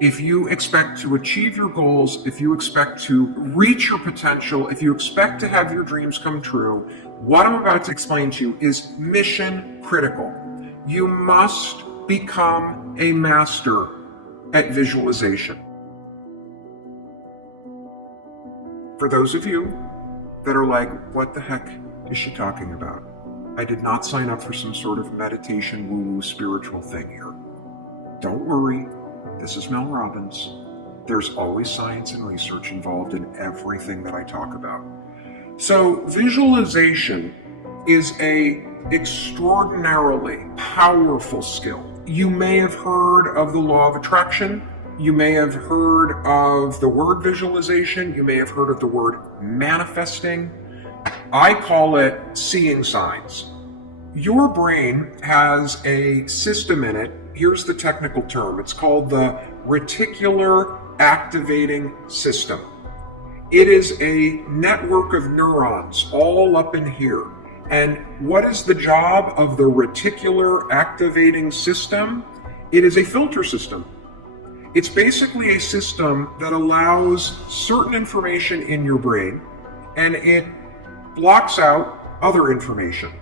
if you expect to achieve your goals, if you expect to reach your potential, if you expect to have your dreams come true, what I'm about to explain to you is mission critical. You must become a master at visualization. For those of you that are like, what the heck is she talking about? I did not sign up for some sort of meditation woo-woo spiritual thing here. Don't worry. This is Mel Robbins. There's always science and research involved in everything that I talk about. So visualization is an extraordinarily powerful skill. You may have heard of the law of attraction. You may have heard of the word visualization. You may have heard of the word manifesting. I call it seeing signs. Your brain has a system in it. Here's the technical term. It's called the reticular activating system. It is a network of neurons all up in here. And what is the job of the reticular activating system? It is a filter system. It's basically a system that allows certain information in your brain and it blocks out other information.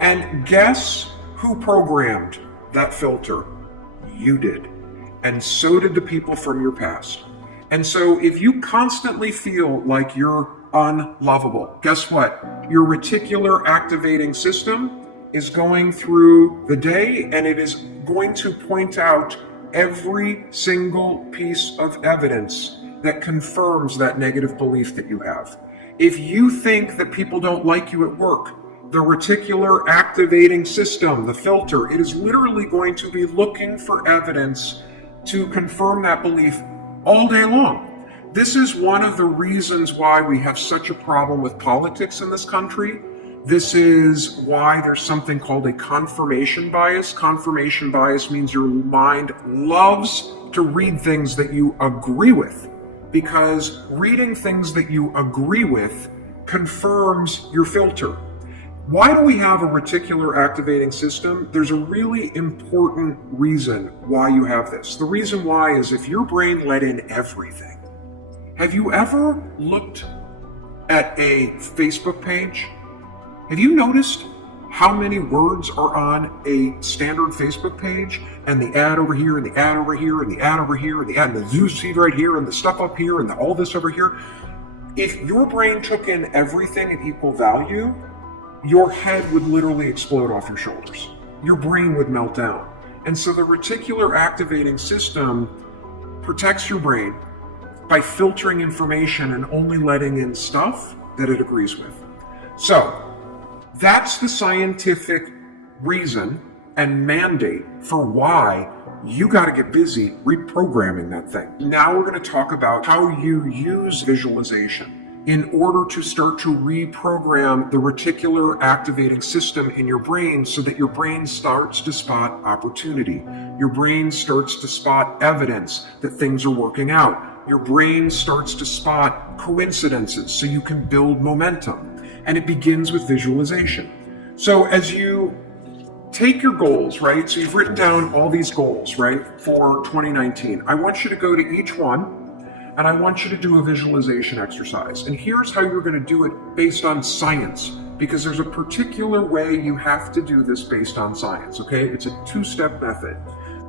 And guess who programmed that filter? You did. And so did the people from your past. And so if you constantly feel like you're unlovable, guess what? Your reticular activating system is going through the day and it is going to point out every single piece of evidence that confirms that negative belief that you have. If you think that people don't like you at work, the reticular activating system, the filter, it is literally going to be looking for evidence to confirm that belief all day long. This is one of the reasons why we have such a problem with politics in this country. This is why there's something called a confirmation bias. Confirmation bias means your mind loves to read things that you agree with, because reading things that you agree with confirms your filter. Why do we have a reticular activating system? There's a really important reason why you have this. The reason why is if your brain let in everything. Have you ever looked at a Facebook page? Have you noticed how many words are on a standard Facebook page? And the ad over here, and the ad over here, and the ad over here, and the ad, and the news feed right here, and the stuff up here, and all this over here. If your brain took in everything at equal value, your head would literally explode off your shoulders. Your brain would melt down. And so the reticular activating system protects your brain by filtering information and only letting in stuff that it agrees with. So that's the scientific reason and mandate for why you got to get busy reprogramming that thing. Now we're going to talk about how you use visualization in order to start to reprogram the reticular activating system in your brain so that your brain starts to spot opportunity. Your brain starts to spot evidence that things are working out. Your brain starts to spot coincidences so you can build momentum. And it begins with visualization. So as you take your goals, right? So you've written down all these goals, right, for 2019. I want you to go to each one and I want you to do a visualization exercise. And here's how you're going to do it based on science, because there's a particular way you have to do this based on science, okay? It's a two-step method.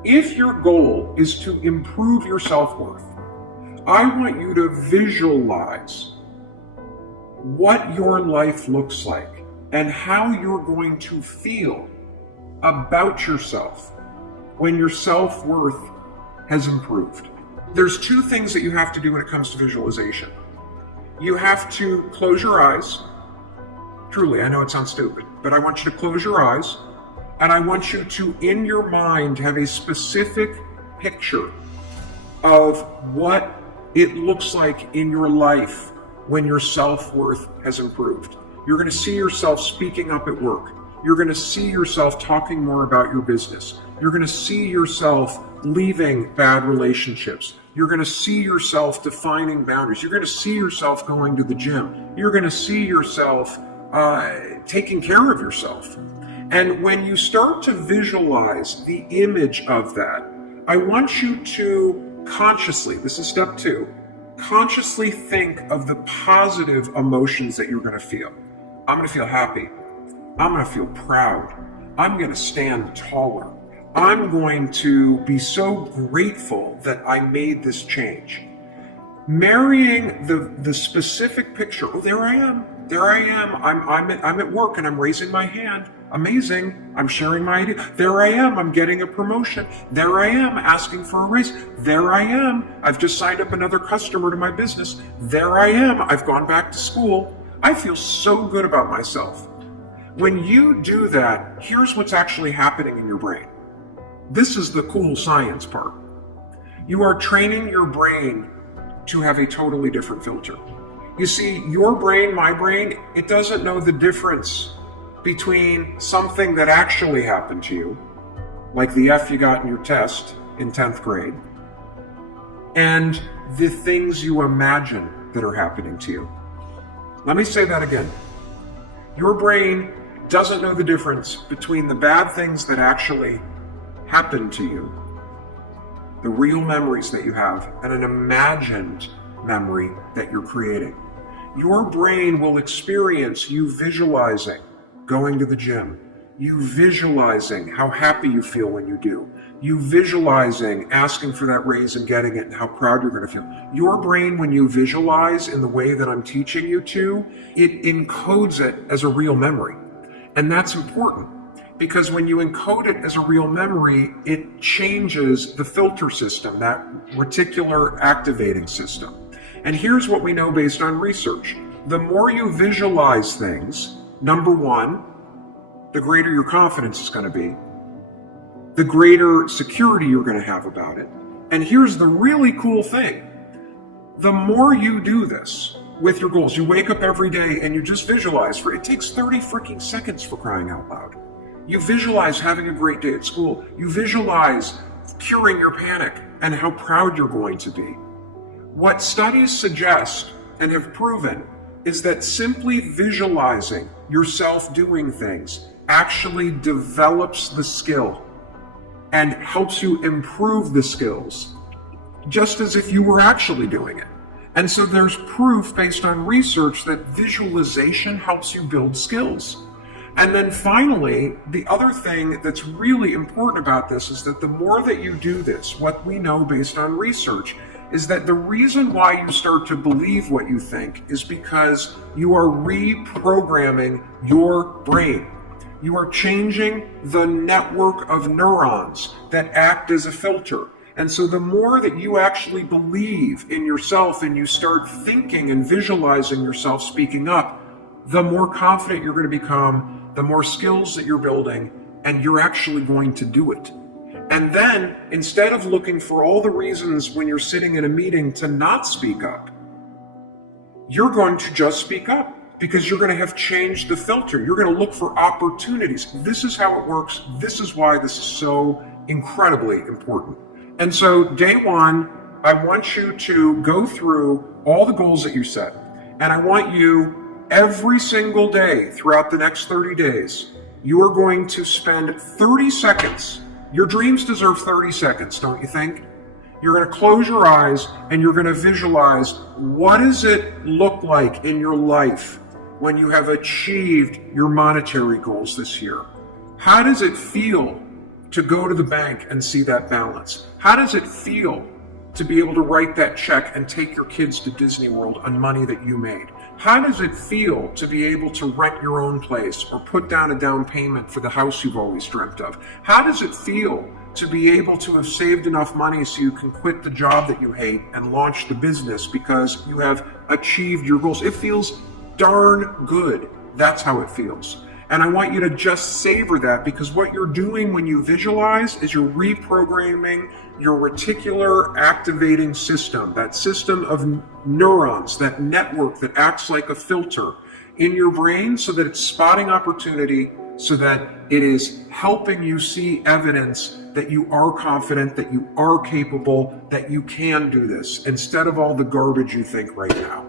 If your goal is to improve your self-worth, I want you to visualize what your life looks like and how you're going to feel about yourself when your self-worth has improved. There's two things that you have to do when it comes to visualization. You have to close your eyes. Truly, I know it sounds stupid, but I want you to close your eyes and I want you to, in your mind, have a specific picture of what it looks like in your life when your self-worth has improved. You're going to see yourself speaking up at work. You're going to see yourself talking more about your business. You're going to see yourself leaving bad relationships. You're going to see yourself defining boundaries. You're going to see yourself going to the gym. You're going to see yourself taking care of yourself. And when you start to visualize the image of that, I want you to consciously, this is step 2, consciously think of the positive emotions that you're going to feel. I'm going to feel happy. I'm going to feel proud. I'm going to stand taller. I'm going to be so grateful that I made this change. Marrying the specific picture. Oh, there I am. There I am. I'm at work and I'm raising my hand. Amazing. I'm sharing my idea. There I am. I'm getting a promotion. There I am asking for a raise. There I am. I've just signed up another customer to my business. There I am. I've gone back to school. I feel so good about myself. When you do that, here's what's actually happening in your brain. This is the cool science part. You are training your brain to have a totally different filter. You see, your brain, my brain, it doesn't know the difference between something that actually happened to you, like the F you got in your test in 10th grade, and the things you imagine that are happening to you. Let me say that again. Your brain doesn't know the difference between the bad things that actually happened to you, the real memories that you have, and an imagined memory that you're creating. Your brain will experience you visualizing going to the gym, you visualizing how happy you feel when you do, you visualizing asking for that raise and getting it and how proud you're going to feel. Your brain, when you visualize in the way that I'm teaching you to, it encodes it as a real memory. And that's important, because when you encode it as a real memory, it changes the filter system, that reticular activating system. And here's what we know based on research. The more you visualize things, number 1, the greater your confidence is going to be, the greater security you're going to have about it. And here's the really cool thing. The more you do this with your goals, you wake up every day and you just visualize it takes 30 freaking seconds, for crying out loud. You visualize having a great day at school. You visualize curing your panic and how proud you're going to be. What studies suggest and have proven is that simply visualizing yourself doing things actually develops the skill and helps you improve the skills, just as if you were actually doing it. And so there's proof based on research that visualization helps you build skills. And then finally, the other thing that's really important about this is that the more that you do this, what we know based on research is that the reason why you start to believe what you think is because you are reprogramming your brain. You are changing the network of neurons that act as a filter. And so the more that you actually believe in yourself and you start thinking and visualizing yourself speaking up, the more confident you're going to become, the more skills that you're building, and you're actually going to do it. And then, instead of looking for all the reasons when you're sitting in a meeting to not speak up, you're going to just speak up because you're going to have changed the filter. You're going to look for opportunities. This is how it works. This is why this is so incredibly important. And so, day 1, I want you to go through all the goals that you set. And I want you, every single day throughout the next 30 days, you are going to spend 30 seconds. Your dreams deserve 30 seconds, don't you think? You're going to close your eyes and you're going to visualize, what does it look like in your life when you have achieved your monetary goals this year? How does it feel to go to the bank and see that balance? How does it feel to be able to write that check and take your kids to Disney World on money that you made? How does it feel to be able to rent your own place or put down a down payment for the house you've always dreamt of? How does it feel to be able to have saved enough money so you can quit the job that you hate and launch the business because you have achieved your goals? It feels darn good. That's how it feels. And I want you to just savor that, because what you're doing when you visualize is you're reprogramming your reticular activating system, that system of neurons, that network that acts like a filter in your brain so that it's spotting opportunity, so that it is helping you see evidence that you are confident, that you are capable, that you can do this, instead of all the garbage you think right now.